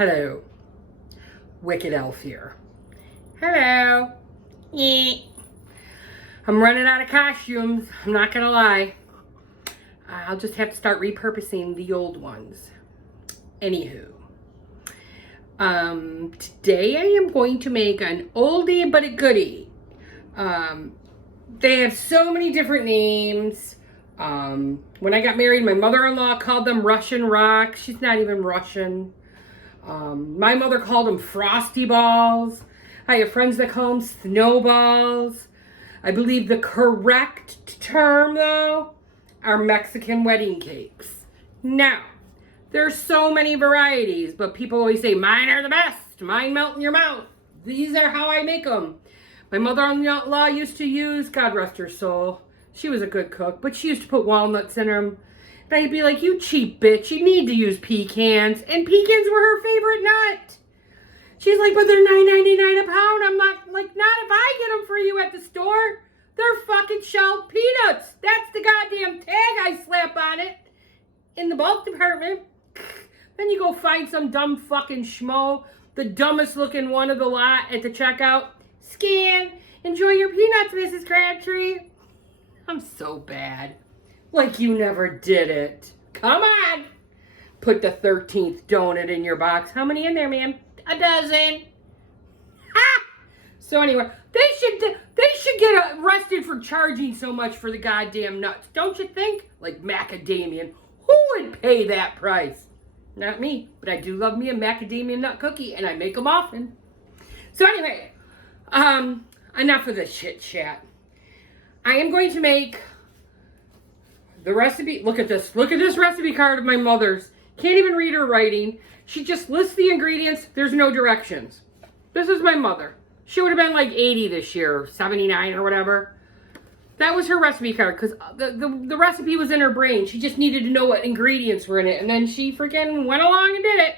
Hello. Wicked Elf here. Hello. I'm running out of costumes. I'm not gonna lie. I'll just have to start repurposing the old ones. Anywho. Today I am going to make an oldie but a goodie. They have so many different names. When I got married, my mother-in-law called them Russian Rock. She's not even Russian. My mother called them Frosty Balls. I have friends that call them Snowballs. I believe the correct term, though, are Mexican wedding cakes. Now, there's so many varieties, but people always say, mine are the best. Mine melt in your mouth. These are how I make them. My mother-in-law used to use, God rest her soul, she was a good cook, but she used to put walnuts in them. And I'd be like, you cheap bitch, you need to use pecans. And pecans were her favorite nut. She's like, but they're $9.99 a pound. I'm not if I get them for you at the store. They're fucking shelled peanuts. That's the goddamn tag I slap on it in the bulk department. Then you go find some dumb fucking schmo, the dumbest looking one of the lot at the checkout. Scan. Enjoy your peanuts, Mrs. Crabtree. I'm so bad. Like you never did it. Come on. Put the 13th donut in your box. How many in there, ma'am? A dozen. Ha! So anyway, they should get arrested for charging so much for the goddamn nuts. Don't you think? Like macadamia. Who would pay that price? Not me, but I do love me a macadamia nut cookie, and I make them often. So anyway, enough of this shit chat. I am going to make the recipe. Look at this. Look at this recipe card of my mother's. Can't even read her writing. She just lists the ingredients. There's no directions. This is my mother. She would have been like 80 this year, 79 or whatever. That was her recipe card because the recipe was in her brain. She just needed to know what ingredients were in it. And then she freaking went along and did it.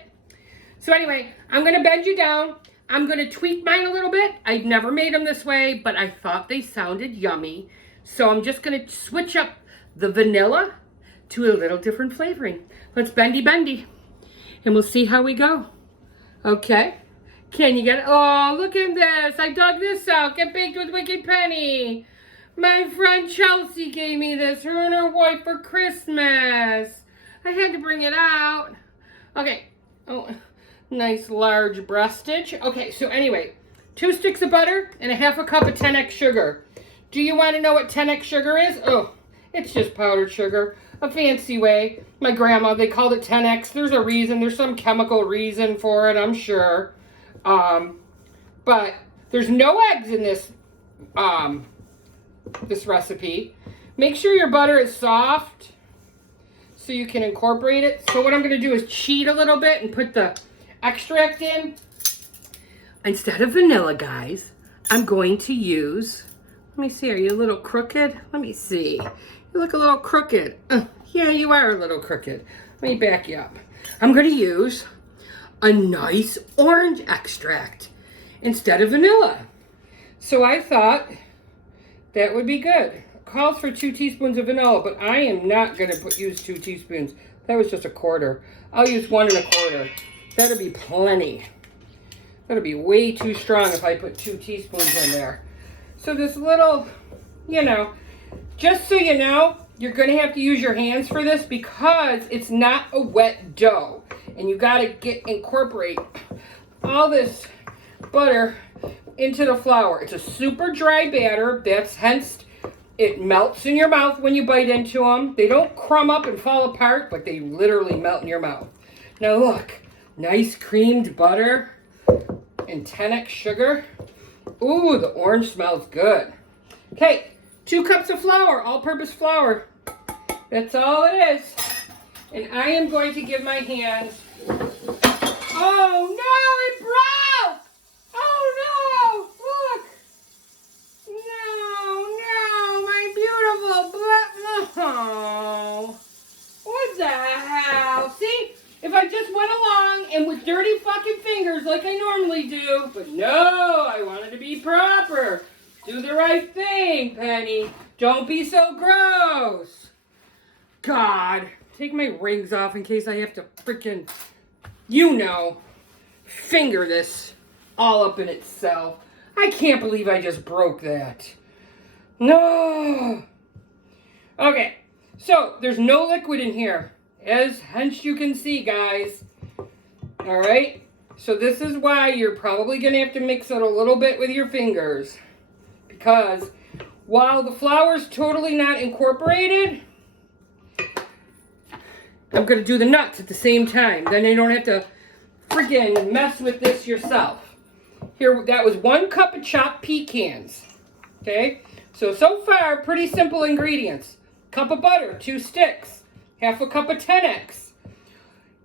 So anyway, I'm going to bend you down. I'm going to tweak mine a little bit. I've never made them this way, but I thought they sounded yummy. So I'm just going to switch up the vanilla to a little different flavoring. Let's bendy. And we'll see how we go. Okay. Can you get it? Oh, look at this. I dug this out. Get baked with Wicked Penny. My friend Chelsea gave me this. Her and her wife for Christmas. I had to bring it out. Okay. Oh, nice large breastage. Okay, so anyway, 2 sticks of butter and a half a cup of 10x sugar. Do you want to know what 10x sugar is? Oh, it's just powdered sugar. A fancy way. My grandma, they called it 10x. There's a reason. There's some chemical reason for it, I'm sure. But there's no eggs in this this recipe. Make sure your butter is soft so you can incorporate it. So what I'm going to do is cheat a little bit and put the extract in. Instead of vanilla, guys, I'm going to use, let me see, are you a little crooked? Let me see. You look a little crooked. Yeah, you are a little crooked. Let me back you up. I'm going to use a nice orange extract instead of vanilla. So I thought that would be good. It calls for 2 teaspoons of vanilla, but I am not going to use 2 teaspoons. That was just a quarter. I'll use 1 1/4. That'll be plenty. That'll be way too strong if I put 2 teaspoons in there. So this little, just so you know, you're going to have to use your hands for this because it's not a wet dough. And you got to incorporate all this butter into the flour. It's a super dry batter. That's hence it melts in your mouth when you bite into them. They don't crumb up and fall apart, but they literally melt in your mouth. Now look, nice creamed butter and 10x sugar. Ooh, the orange smells good. Okay, 2 cups of flour, all-purpose flour. That's all it is. And I am going to give my hands. Oh no, it broke! Oh no! Look! No, my beautiful oh, what the hell? See? If I just went along and with dirty fucking fingers like I normally do, but no, I wanted to be proper. Do the right thing, Penny. Don't be so gross. God, take my rings off in case I have to freaking, finger this all up in itself. I can't believe I just broke that. No. Okay, so there's no liquid in here, as hence you can see, guys. All right, so this is why you're probably gonna have to mix it a little bit with your fingers, because while the flour's totally not incorporated, I'm gonna do the nuts at the same time. Then you don't have to friggin' mess with this yourself. Here, that was 1 cup of chopped pecans. Okay, so far, pretty simple ingredients. Cup of butter, 2 sticks, half a cup of 10X.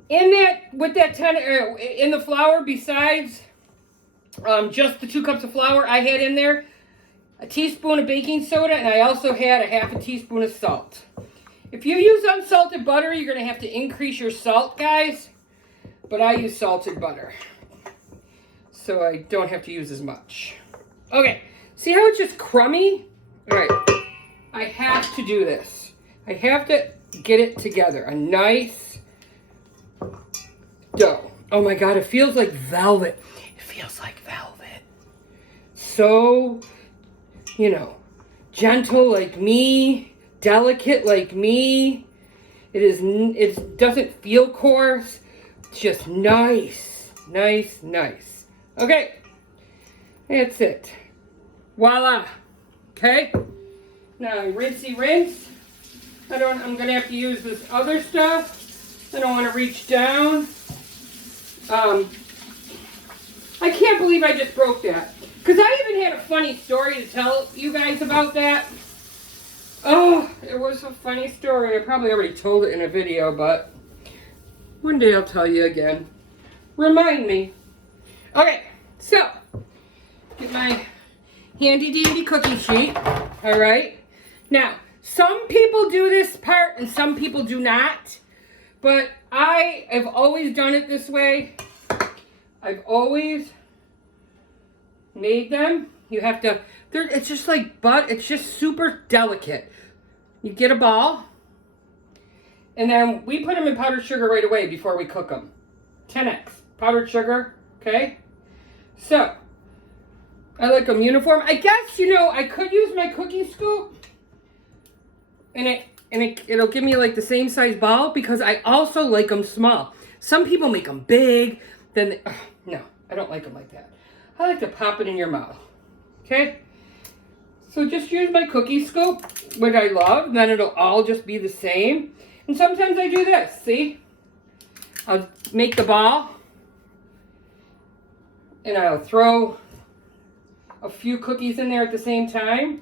In that, with that in the flour, besides just the 2 cups of flour, I had in there a teaspoon of baking soda, and I also had a half a teaspoon of salt. If you use unsalted butter, you're going to have to increase your salt, guys. But I use salted butter, so I don't have to use as much. Okay, see how it's just crummy? All right, I have to do this. I have to get it together. A nice dough. Oh my God, it feels like velvet. It feels like velvet. So, you know, gentle like me, delicate like me. It doesn't feel coarse. It's just nice, nice, nice. Okay, that's it. Voila. Okay. Now rinsey rinse. I'm gonna have to use this other stuff. I don't want to reach down. I can't believe I just broke that. Because I even had a funny story to tell you guys about that. Oh, it was a funny story. I probably already told it in a video, but one day I'll tell you again. Remind me. Okay, so get my handy dandy cookie sheet. All right. Now, some people do this part and some people do not. But I have always done it this way. I've always made them. You have to, it's just like it's just super delicate. You get a ball, and then we put them in powdered sugar right away before we cook them. 10X, powdered sugar, okay? So, I like them uniform. I guess, you know, I could use my cookie scoop, and it'll give me like the same size ball, because I also like them small. Some people make them big, then no, I don't like them like that. I like to pop it in your mouth, okay? So just use my cookie scoop, which I love, then it'll all just be the same. And sometimes I do this, see? I'll make the ball, and I'll throw a few cookies in there at the same time.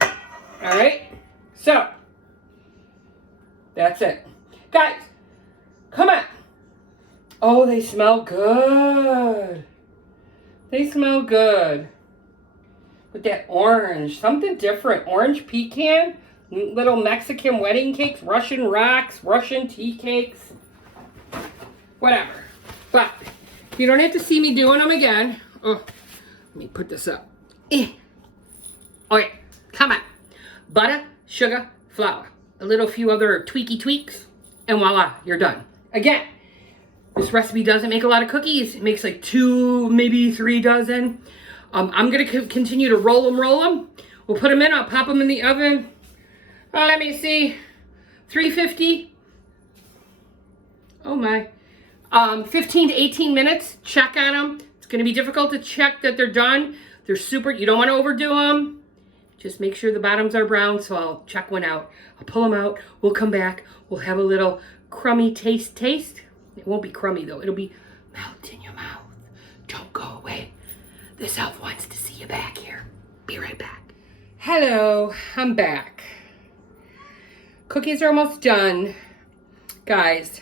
All right, so that's it. Guys, come on. Oh, they smell good. They smell good. With that orange, something different. Orange pecan, little Mexican wedding cakes, Russian rocks, Russian tea cakes, whatever. But you don't have to see me doing them again. Oh, let me put this up. Okay, come on. Butter, sugar, flour. A little few other tweaks, and voila, you're done. Again, this recipe doesn't make a lot of cookies. It makes like 2, maybe 3 dozen. I'm going to continue to roll them. We'll put them in. I'll pop them in the oven. Oh, let me see. 350. Oh, my. 15 to 18 minutes. Check on them. It's going to be difficult to check that they're done. They're super. You don't want to overdo them. Just make sure the bottoms are brown, so I'll check one out. I'll pull them out. We'll come back. We'll have a little crummy taste. It won't be crummy, though. It'll be melt in your mouth. Don't go away. This elf wants to see you back here. Be right back. Hello, I'm back. Cookies are almost done. Guys,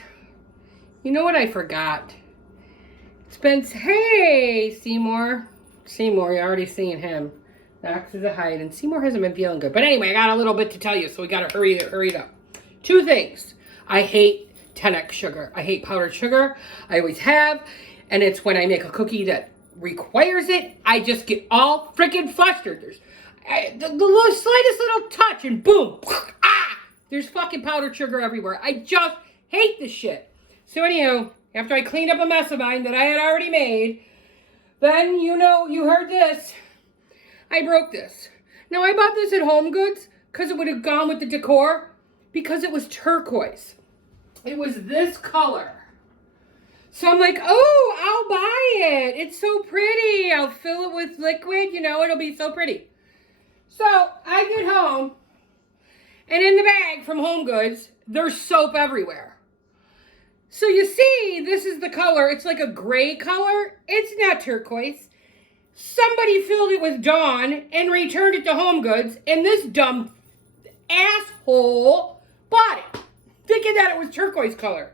you know what I forgot? Hey, Seymour. Seymour, you already seen him. Knox is a hide, and Seymour hasn't been feeling good. But anyway, I got a little bit to tell you, so we gotta hurry it up. 2 things. I hate 10X sugar. I hate powdered sugar. I always have. And it's when I make a cookie that requires it, I just get all freaking flustered. There's the slightest little touch, and boom, there's fucking powdered sugar everywhere. I just hate this shit. So anyhow, after I cleaned up a mess of mine that I had already made, then you heard this. I broke this. Now I bought this at Home Goods because it would have gone with the decor because it was turquoise. It was this color. So I'm like, oh, I'll buy it. It's so pretty. I'll fill it with liquid, it'll be so pretty. So I get home, and in the bag from Home Goods, there's soap everywhere. So you see, this is the color. It's like a gray color. It's not turquoise. Somebody filled it with Dawn and returned it to Home Goods, and this dumb asshole bought it, thinking that it was turquoise color.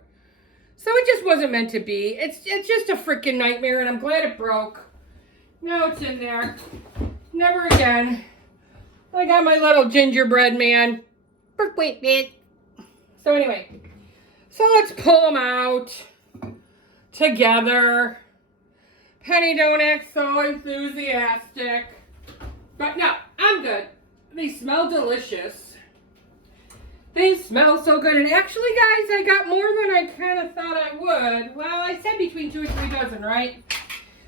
So it just wasn't meant to be. It's just a freaking nightmare, and I'm glad it broke. Now it's in there. Never again. I got my little gingerbread man. So anyway, so let's pull them out together. Penny don't act so enthusiastic. But no, I'm good. They smell delicious. They smell so good. And actually, guys, I got more than I kind of thought I would. Well, I said between 2 and 3 dozen, right?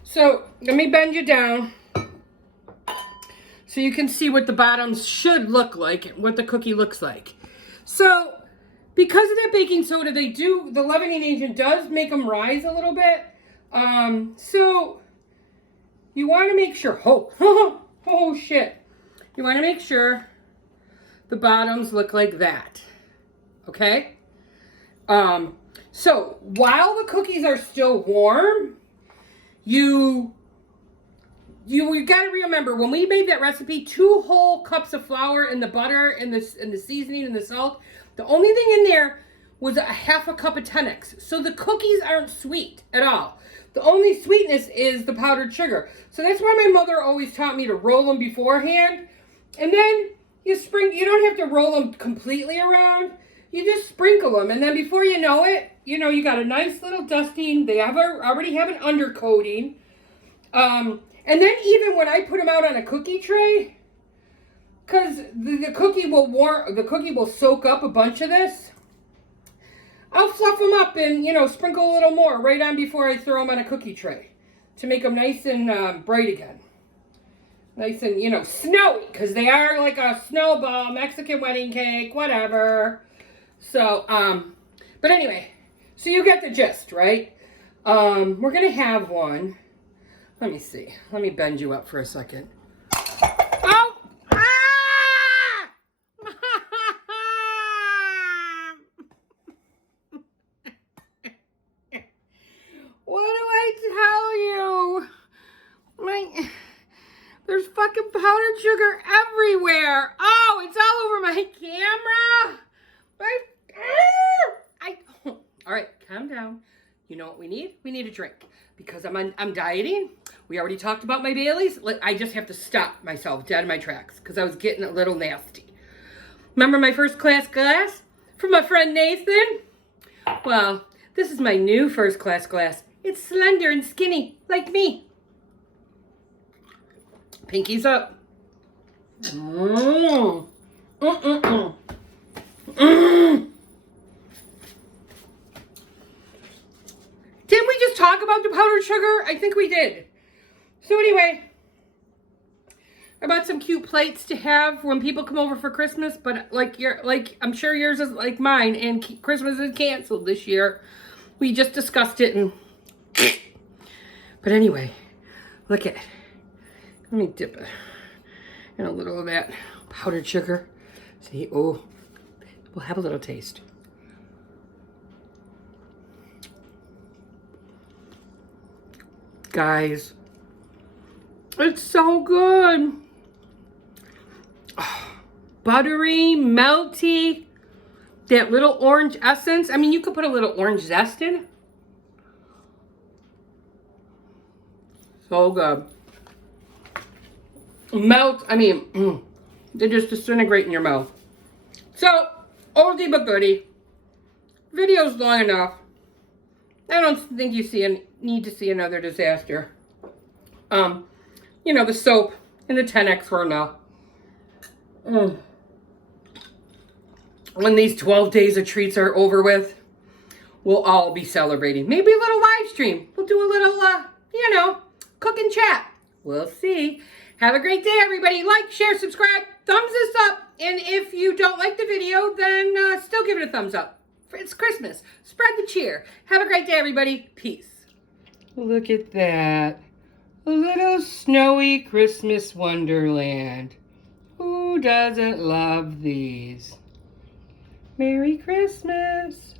So let me bend you down so you can see what the bottoms should look like and what the cookie looks like. So because of that baking soda, the leavening agent does make them rise a little bit. So you want to make sure, oh shit. You want to make sure the bottoms look like that. Okay? So while the cookies are still warm, you got to remember, when we made that recipe, 2 whole cups of flour and the butter and the seasoning and the salt, the only thing in there was a half a cup of 10X. So the cookies aren't sweet at all. The only sweetness is the powdered sugar. So that's why my mother always taught me to roll them beforehand. And then you don't have to roll them completely around. You just sprinkle them. And then before you know it, you got a nice little dusting. They already have an undercoating. And then even when I put them out on a cookie tray, because the cookie will soak up a bunch of this, I'll fluff them up and, sprinkle a little more right on before I throw them on a cookie tray to make them nice and bright again. Nice and, snowy, because they are like a snowball, Mexican wedding cake, whatever. So, but anyway, so you get the gist, right? We're going to have one. Let me see. Let me bend you up for a second. Oh! Ah! What do I tell you? There's fucking powdered sugar everywhere. Oh, it's all over my camera. All right, calm down. You know what we need? We need a drink because I'm dieting. We already talked about my Baileys. I just have to stop myself dead in my tracks because I was getting a little nasty. Remember my first class glass from my friend Nathan? Well, this is my new first class glass. It's slender and skinny like me. Pinkies up. Mm. Mm-mm-mm. Mm. Didn't we just talk about the powdered sugar? I think we did. So anyway, I bought some cute plates to have when people come over for Christmas, but I'm sure yours is like mine, and Christmas is canceled this year. We just discussed it, and but anyway, look at it. Let me dip it in a little of that powdered sugar. See, oh, we'll have a little taste. Guys, it's so good. Oh, buttery, melty, that little orange essence. I mean, you could put a little orange zest in. So good. They just disintegrate in your mouth. So, oldie but goodie. Video's long enough. I don't think you need to see another disaster. The soap and the 10X were enough. When these 12 days of treats are over with, we'll all be celebrating. Maybe a little live stream. We'll do a little, cook and chat. We'll see. Have a great day, everybody. Like, share, subscribe, thumbs this up. And if you don't like the video, then still give it a thumbs up. It's Christmas. Spread the cheer. Have a great day, everybody. Peace. Look at that. A little snowy Christmas wonderland. Who doesn't love these? Merry Christmas.